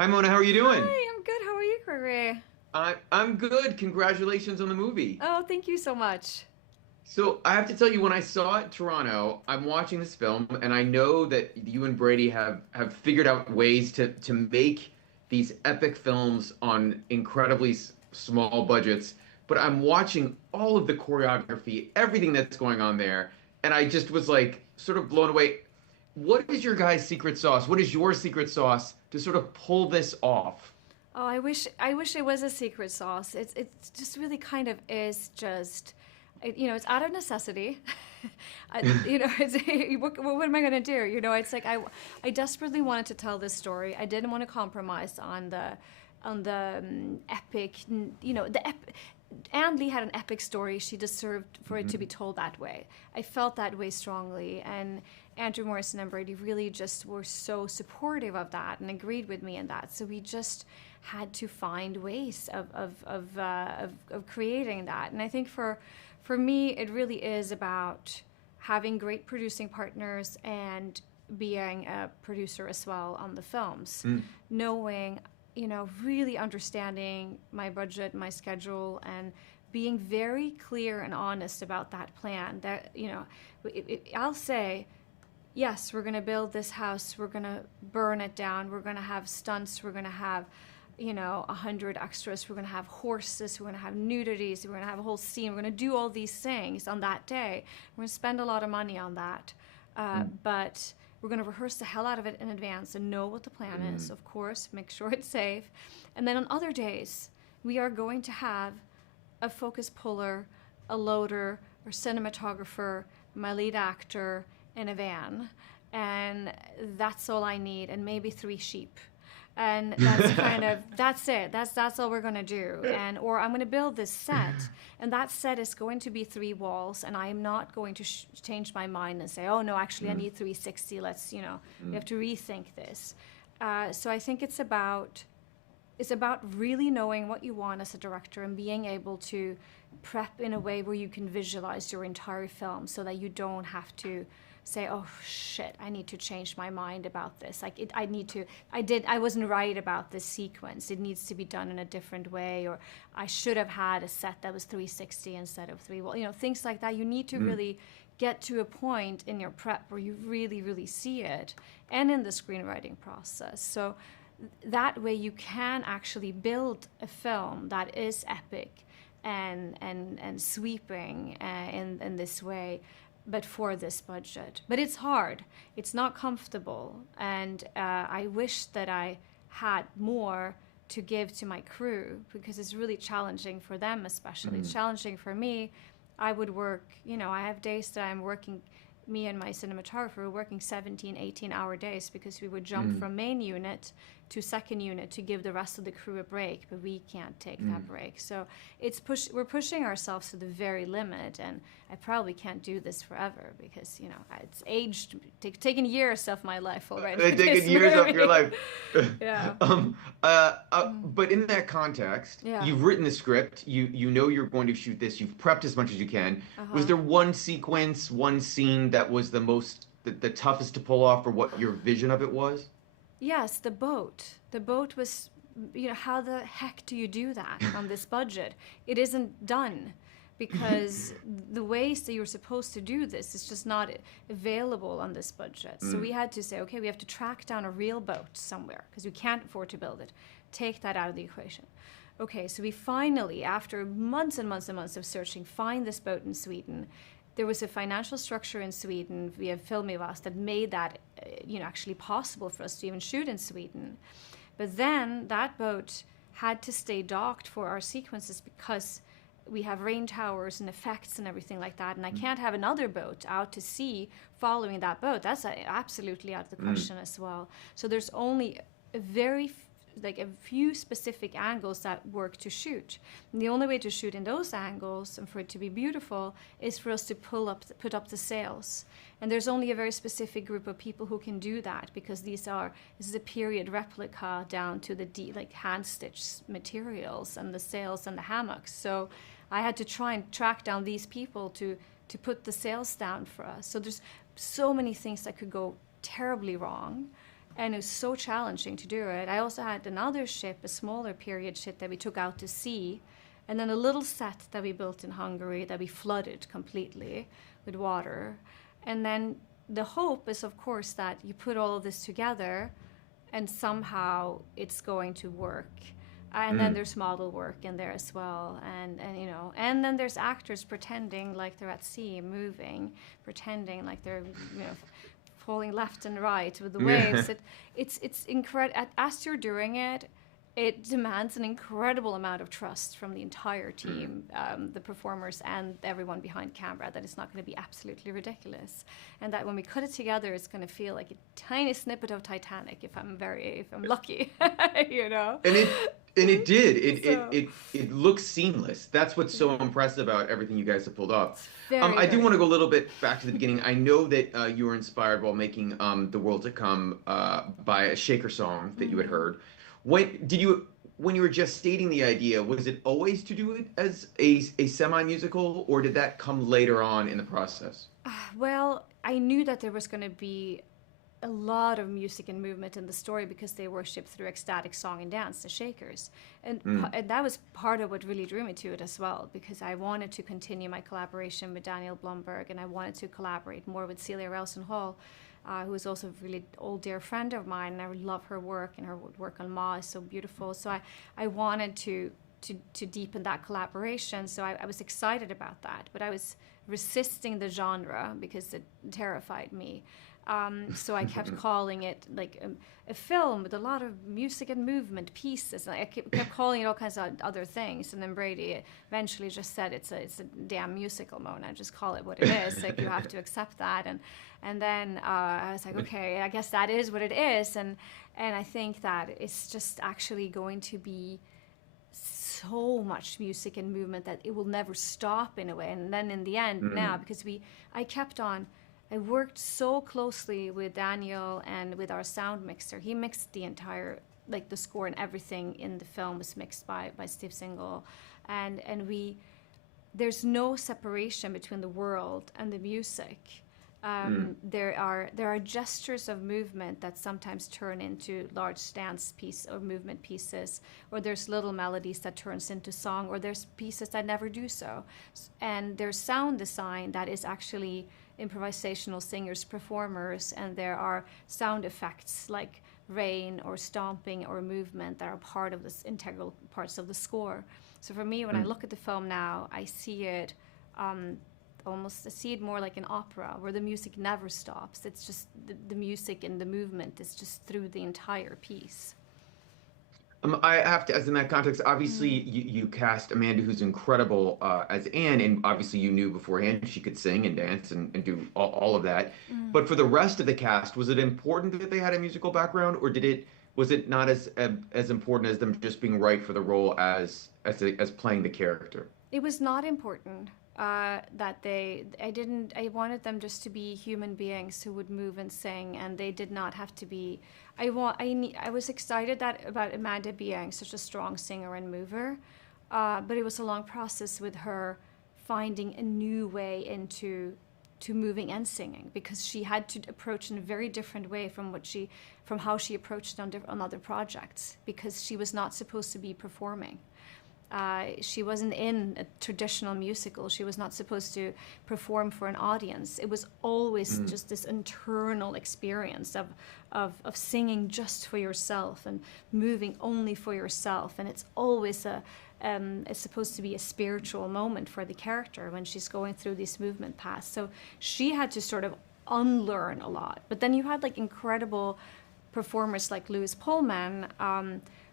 Hi Mona, how are you doing? Hi, I'm good. How are you, Gregory? I'm good. Congratulations on the movie. Oh, thank you so much. So I have to tell you, when I saw it, Toronto, I'm watching this film, and I know that you and Brady have figured out ways to make these epic films on incredibly small budgets. But I'm watching all of the choreography, everything that's going on there, and I just was like sort of blown away. What is your guys' secret sauce? What is your secret sauce to sort of pull this off? Oh, I wish it was a secret sauce. It's just really kind of is just, it's out of necessity. It's what am I gonna do? It's like I desperately wanted to tell this story. I didn't want to compromise on the epic, the Anne Lee had an epic story. She deserved for it to be told that way. I felt that way strongly, and Andrew Morrison and Brady really just were so supportive of that and agreed with me in that. So we just had to find ways of creating that. And I think for me, it really is about having great producing partners and being a producer as well on the films, knowing, really understanding my budget, my schedule, and being very clear and honest about that plan. That, I'll say, yes, we're going to build this house, we're going to burn it down, we're going to have stunts, we're going to have 100 extras, we're going to have horses, we're going to have nudities, we're going to have a whole scene, we're going to do all these things on that day. We're going to spend a lot of money on that. But we're going to rehearse the hell out of it in advance and know what the plan is, of course, make sure it's safe. And then on other days, we are going to have a focus puller, a loader, or cinematographer, my lead actor in a van. And that's all I need, and maybe 3 sheep. And that's that's it. That's all we're gonna do. Or I'm gonna build this set, and that set is going to be 3 walls, and I'm not going to change my mind and say, oh no, actually I need 360. Let's we have to rethink this. So I think it's about really knowing what you want as a director and being able to prep in a way where you can visualize your entire film, so that you don't have to say, oh shit, I need to change my mind about this. I wasn't right about this sequence. It needs to be done in a different way, or I should have had a set that was 360 instead of 3. Well, things like that. You need to really get to a point in your prep where you really, really see it, and in the screenwriting process. So that way you can actually build a film that is epic and sweeping in this way, but for this budget. But it's hard. It's not comfortable. And I wish that I had more to give to my crew, because it's really challenging for them, especially. It's challenging for me. I would work, I have days that I'm working, me and my cinematographer were working 17, 18-hour days, because we would jump from main unit to second unit to give the rest of the crew a break, but we can't take that break. So we're pushing ourselves to the very limit, and I probably can't do this forever, because it's aged, taken years of my life already. It's taken years of your life. Yeah. But in that context, Yeah. you've written the script. You know you're going to shoot this. You've prepped as much as you can. Was there one sequence, one scene that was the toughest to pull off, or what your vision of it was? Yes, the boat. The boat was, how the heck do you do that on this budget? It isn't done, because the ways that you're supposed to do this is just not available on this budget. So we had to say, okay, we have to track down a real boat somewhere, because we can't afford to build it. Take that out of the equation. Okay, so we finally, after months and months and months of searching, find this boat in Sweden. There was a financial structure in Sweden via Filmivas that made that, actually possible for us to even shoot in Sweden. But then that boat had to stay docked for our sequences, because we have rain towers and effects and everything like that, and I can't have another boat out to sea following that boat. That's absolutely out of the question as well. So there's only a few specific angles that work to shoot. And the only way to shoot in those angles and for it to be beautiful is for us to put up the sails. And there's only a very specific group of people who can do that, because this is a period replica down to the hand stitched materials and the sails and the hammocks. So I had to try and track down these people to put the sails down for us. So there's so many things that could go terribly wrong. and it was so challenging to do it. I also had another ship, a smaller period ship that we took out to sea, and then a little set that we built in Hungary that we flooded completely with water. And then the hope is, of course, that you put all of this together and somehow it's going to work. And then there's model work in there as well, and and then there's actors pretending like they're at sea, moving, pretending like they're falling left and right with the waves. It's incredible. As you're doing it, it demands an incredible amount of trust from the entire team, the performers and everyone behind camera, that it's not going to be absolutely ridiculous, and that when we cut it together, it's going to feel like a tiny snippet of Titanic if I'm lucky, And it did. It looks seamless. That's what's so impressive about everything you guys have pulled off. I do want to go a little bit back to the beginning. I know that you were inspired while making The World to Come by a Shaker song that you had heard. When you were just stating the idea, was it always to do it as a semi-musical, or did that come later on in the process? Well, I knew that there was going to be a lot of music and movement in the story because they worship through ecstatic song and dance, the Shakers. And that was part of what really drew me to it as well, because I wanted to continue my collaboration with Daniel Blomberg, and I wanted to collaborate more with Celia Relson Hall, who is also a really old dear friend of mine, and I love her work, and her work on Ma is so beautiful. So I wanted to deepen that collaboration, so I was excited about that, but I was resisting the genre because it terrified me. So I kept calling it like a film with a lot of music and movement pieces. And I kept calling it all kinds of other things. And then Brady eventually just said it's a damn musical, Mona. Just call it what it is. Like, you have to accept that. And then I was like, okay, I guess that is what it is. And I think that it's just actually going to be so much music and movement that it will never stop in a way. And then in the end now, because I worked so closely with Daniel and with our sound mixer. He mixed the entire, like the score and everything in the film was mixed by Steve Single. And there's no separation between the world and the music. There are gestures of movement that sometimes turn into large dance piece or movement pieces, or there's little melodies that turns into song, or there's pieces that never do so. And there's sound design that is actually improvisational singers, performers, and there are sound effects like rain or stomping or movement that are part of this integral parts of the score. So for me, when I look at the film now, I see it more like an opera where the music never stops. It's just the music and the movement is just through the entire piece. I have to, as in that context, obviously you cast Amanda, who's incredible as Anne, and obviously you knew beforehand she could sing and dance and do all of that. But for the rest of the cast, was it important that they had a musical background, or was it not as important as them just being right for the role as playing the character? It was not important. I wanted them just to be human beings who would move and sing, and they did not have to be. I was excited about Amanda being such a strong singer and mover, but it was a long process with her finding a new way into moving and singing, because she had to approach in a very different way from how she approached on other projects, because she was not supposed to be performing. She wasn't in a traditional musical. She was not supposed to perform for an audience. It was always just this internal experience of singing just for yourself and moving only for yourself. And it's always it's supposed to be a spiritual moment for the character when she's going through these movement paths. So she had to sort of unlearn a lot. But then you had like incredible performers like Louis Pullman,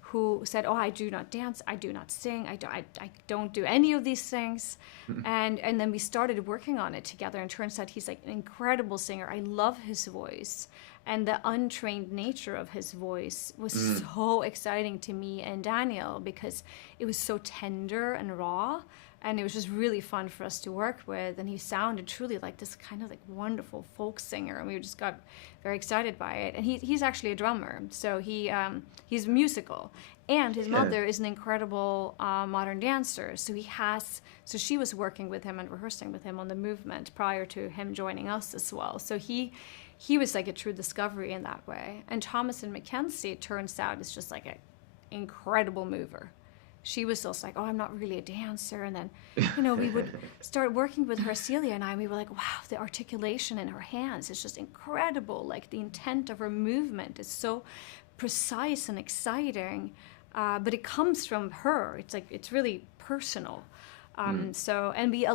who said, "Oh, I do not dance, I do not sing, I don't do any of these things," and then we started working on it together. And turns out he's like an incredible singer. I love his voice, and the untrained nature of his voice was so exciting to me and Daniel, because it was so tender and raw. And it was just really fun for us to work with. And he sounded truly like this kind of like wonderful folk singer. And we just got very excited by it. And he's actually a drummer. So he's musical. And his mother is an incredible modern dancer. So she was working with him and rehearsing with him on the movement prior to him joining us as well. So he was like a true discovery in that way. And Thomasin McKenzie, it turns out, is just like an incredible mover. She was just like, oh, I'm not really a dancer. And then, we would start working with her, Celia and I, and we were like, wow, the articulation in her hands is just incredible. Like the intent of her movement is so precise and exciting. But it comes from her. It's like, it's really personal. And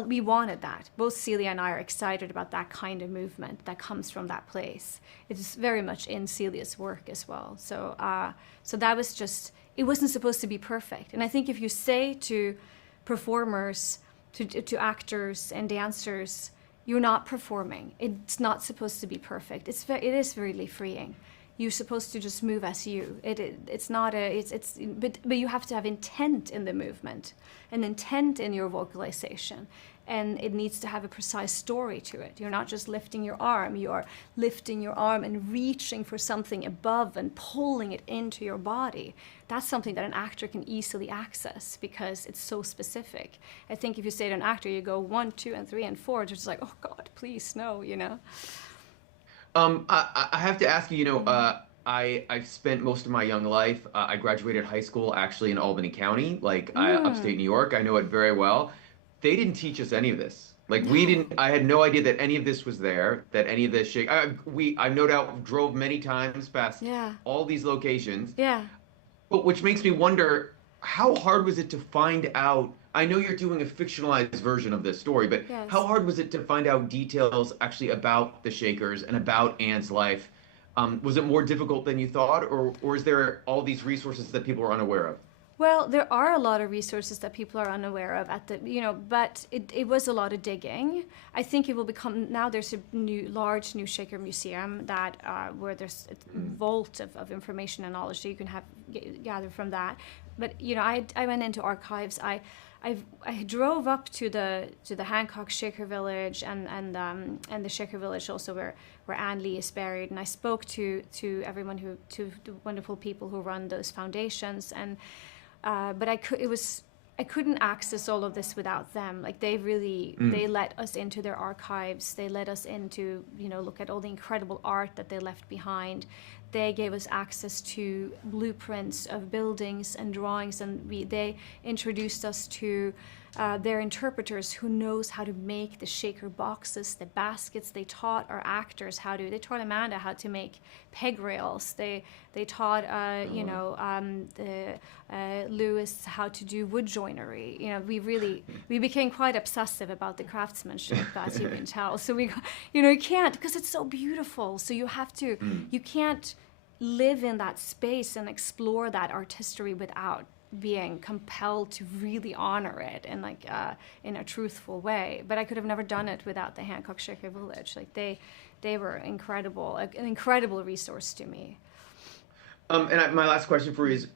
we wanted that. Both Celia and I are excited about that kind of movement that comes from that place. It is very much in Celia's work as well. So that was just, it wasn't supposed to be perfect. And I think if you say to performers, to actors and dancers, you're not performing. It's not supposed to be perfect. It is really freeing. You're supposed to just move as you. But you have to have intent in the movement, an intent in your vocalization, and it needs to have a precise story to it. You're not just lifting your arm. You're lifting your arm and reaching for something above and pulling it into your body. That's something that an actor can easily access because it's so specific. I think if you say to an actor, you go 1, 2, and 3, and 4, they're just like, oh God, please no, I have to ask you, I've spent most of my young life, I graduated high school actually in Albany County, upstate New York. I know it very well. They didn't teach us any of this. I had no idea that any of this was there, that any of this I no doubt drove many times past all these locations. Yeah. But which makes me wonder, how hard was it to find out? I know you're doing a fictionalized version of this story, but yes. How hard was it to find out details actually about the Shakers and about Anne's life? Was it more difficult than you thought, or is there all these resources that people are unaware of? Well, there are a lot of resources that people are unaware of but it was a lot of digging. I think it will become, now there's a large new Shaker museum that where there's a vault of information and knowledge that you can gather from that. But I went into archives. I drove up to the Hancock Shaker Village and the Shaker Village also where Anne Lee is buried, and I spoke to everyone to the wonderful people who run those foundations, and but I couldn't access all of this without them. Like they let us into their archives. They let us into look at all the incredible art that they left behind. They gave us access to blueprints of buildings and drawings, and they introduced us to their interpreters who knows how to make the shaker boxes, the baskets. They taught our actors they taught Amanda how to make peg rails. They taught Lewis how to do wood joinery. We became quite obsessive about the craftsmanship, as you can tell. So you can't, because it's so beautiful. So you have to, you can't live in that space and explore that artistry without being compelled to really honor it and in a truthful way. But I could have never done it without the Hancock Shaker Village. They were incredible, an incredible resource to me. My last question for you is,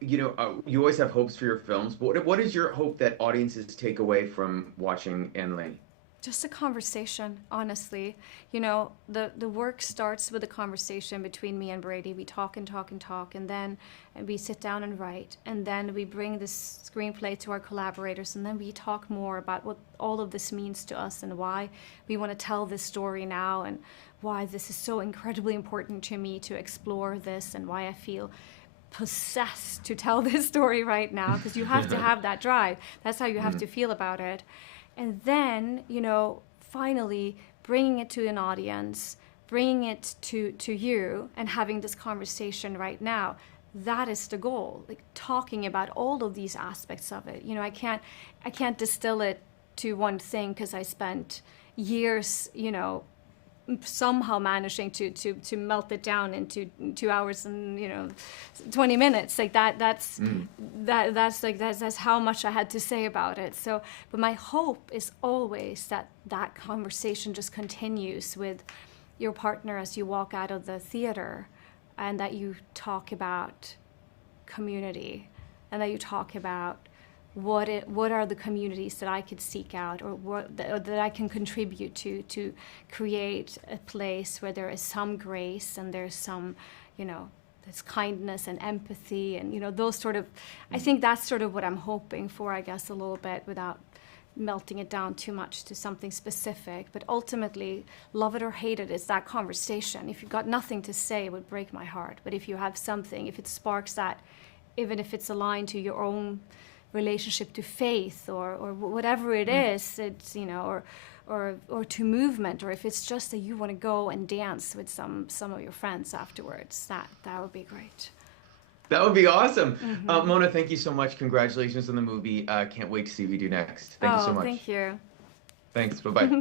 you always have hopes for your films, but what is your hope that audiences take away from watching Anne Lee? Just a conversation, honestly. The work starts with a conversation between me and Brady. We talk and talk and talk, and then we sit down and write, and then we bring this screenplay to our collaborators, and then we talk more about what all of this means to us and why we want to tell this story now, and why this is so incredibly important to me to explore this, and why I feel possessed to tell this story right now, because you have to have that drive. That's how you have to feel about it. And then, finally bringing it to an audience, bringing it to you, and having this conversation right now. That is the goal. Talking about all of these aspects of it. I can't distill it to one thing, because I spent years, somehow managing to melt it down into 2 hours and 20 minutes. That's how much I had to say about it. So, but my hope is always that conversation just continues with your partner as you walk out of the theater, and that you talk about community, and that you talk about what are the communities that I could seek out, or that I can contribute to create a place where there is some grace and there's some, there's kindness and empathy and those sort of. I think that's sort of what I'm hoping for, I guess, a little bit, without melting it down too much to something specific. But ultimately, love it or hate it, it's that conversation. If you've got nothing to say, it would break my heart. But if you have something, if it sparks that, even if it's aligned to your own relationship to faith or whatever it is, it's, you know, or to movement, or if it's just that you want to go and dance with some of your friends afterwards, that would be great. That would be awesome. Mona, thank you so much. Congratulations on the movie. Can't wait to see what you do next. Thank you so much. Thank you. Thanks. Bye-bye. Bye.